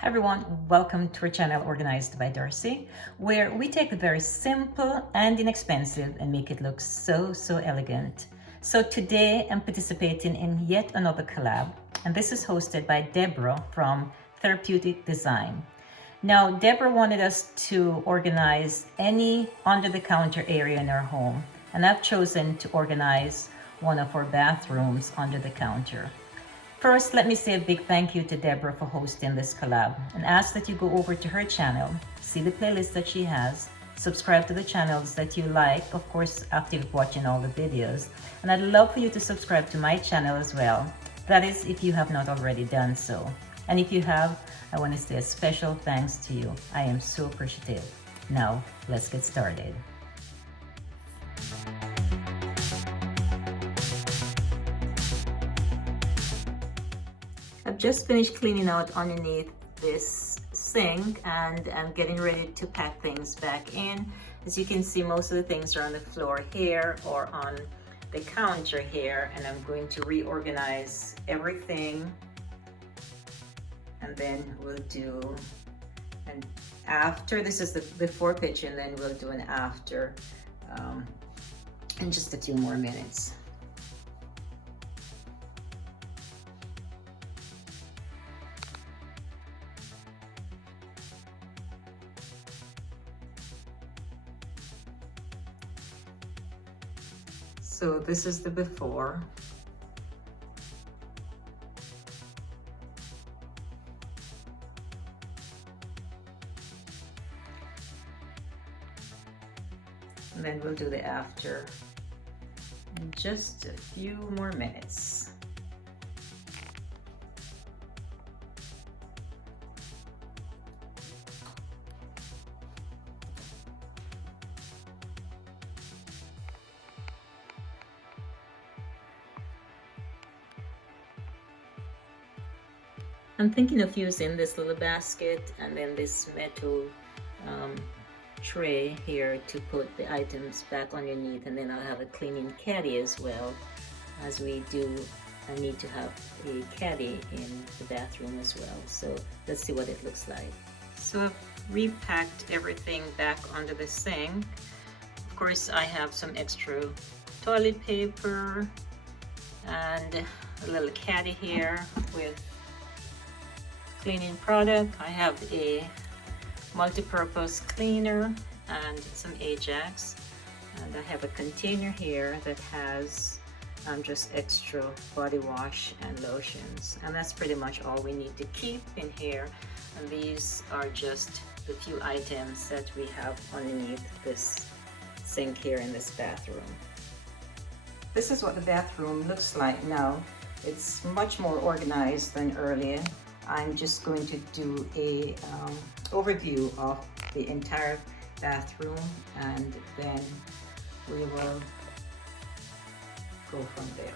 Hi everyone, welcome to our channel Organized by Darcy, where we take the very simple and inexpensive and make it look so elegant. So today I'm participating in yet another collab, and this is hosted by Debra from Therapeutic Design. Now, Debra wanted us to organize any under-the-counter area in our home, and I've chosen to organize one of our bathrooms under the counter. First, let me say a big thank you to Debra for hosting this collab and ask that you go over to her channel, see the playlist that she has, subscribe to the channels that you like, of course, after you've watching all the videos. And I'd love for you to subscribe to my channel as well. That is, if you have not already done so. And if you have, I want to say a special thanks to you. I am so appreciative. Now, let's get started. I've just finished cleaning out underneath this sink and I'm getting ready to pack things back in. As you can see, most of the things are on the floor here or on the counter here, and I'm going to reorganize everything, and then we'll do an after. This is the before picture, and then we'll do an after in just a few more minutes. So this is the before. And then we'll do the after in just a few more minutes. I'm thinking of using this little basket and then this metal tray here to put the items back underneath, and then I'll have a cleaning caddy as well, as we do. I need to have a caddy in the bathroom as well. So let's see what it looks like. So I've repacked everything back under the sink. Of course, I have some extra toilet paper and a little caddy here with cleaning product. I have a multi-purpose cleaner and some Ajax, and I have a container here that has just extra body wash and lotions, and that's pretty much all we need to keep in here. And these are just the few items that we have underneath this sink here in this bathroom. This is what the bathroom looks like now. It's much more organized than earlier. I'm just going to do a overview of the entire bathroom, and then we will go from there.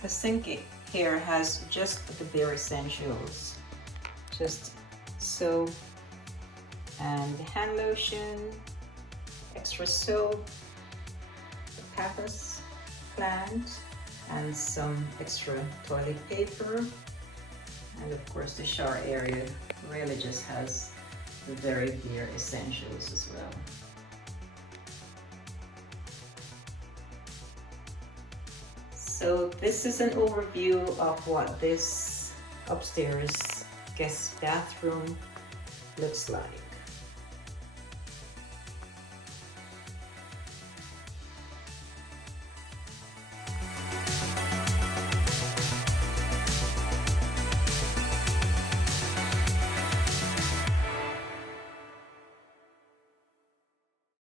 The sink here has just the bare essentials, just soap and hand lotion, extra soap, the papas plant, and some extra toilet paper. And of course the shower area really just has the very bare essentials as well. So this is an overview of what this upstairs guest bathroom looks like.